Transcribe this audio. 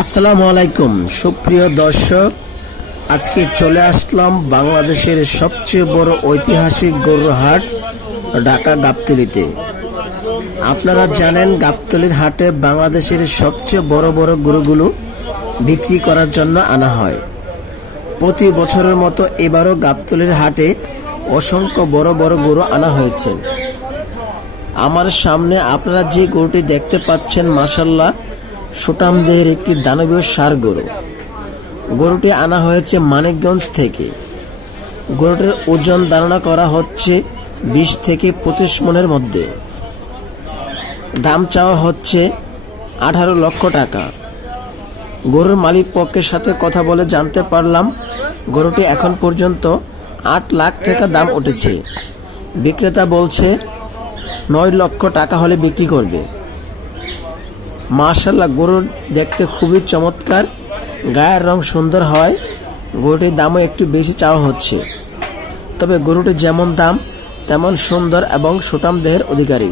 আসসালামু আলাইকুম সুপ্রিয় দর্শক, আজকে চলে আসলাম বাংলাদেশের সবচেয়ে বড় ঐতিহাসিক গরুর হাট ঢাকা গাবতলীতে। আপনারা জানেন গাবতলীর হাটে বাংলাদেশের সবচেয়ে বড় বড় গরুগুলো বিক্রি করার জন্য আনা হয়। প্রতি বছরের মতো এবারও গাবতলীর হাটে অসংখ্য বড় বড় গরু আনা হয়েছে। আমার সামনে আপনারা যে গরুটি দেখতে পাচ্ছেন, মাশাআল্লাহ সুঠামদেহের একটি দানবীয় ষাঁড় গরু। গরুটি আনা হয়েছে মানিকগঞ্জ থেকে। গরুটির ওজন ধারণা করা হচ্ছে 20 থেকে 25 মনের মধ্যে। দাম চাওয়া হচ্ছে 18 লক্ষ টাকা। গরুর মালিক পক্ষের সাথে কথা বলে জানতে পারলাম গরুটি এখন পর্যন্ত 8 লাখ টাকা দাম উঠেছে। বিক্রেতা বলছে 9 লক্ষ টাকা হলে বিক্রি করবে। মাশাআল্লাহ, গরুর দেখতে খুবই চমৎকার, গায়ের রং সুন্দর হয়। গরুটির দামও একটু বেশি চাওয়া হচ্ছে, তবে গরুটি যেমন দাম তেমন সুন্দর এবং সুঠাম দেহের অধিকারী।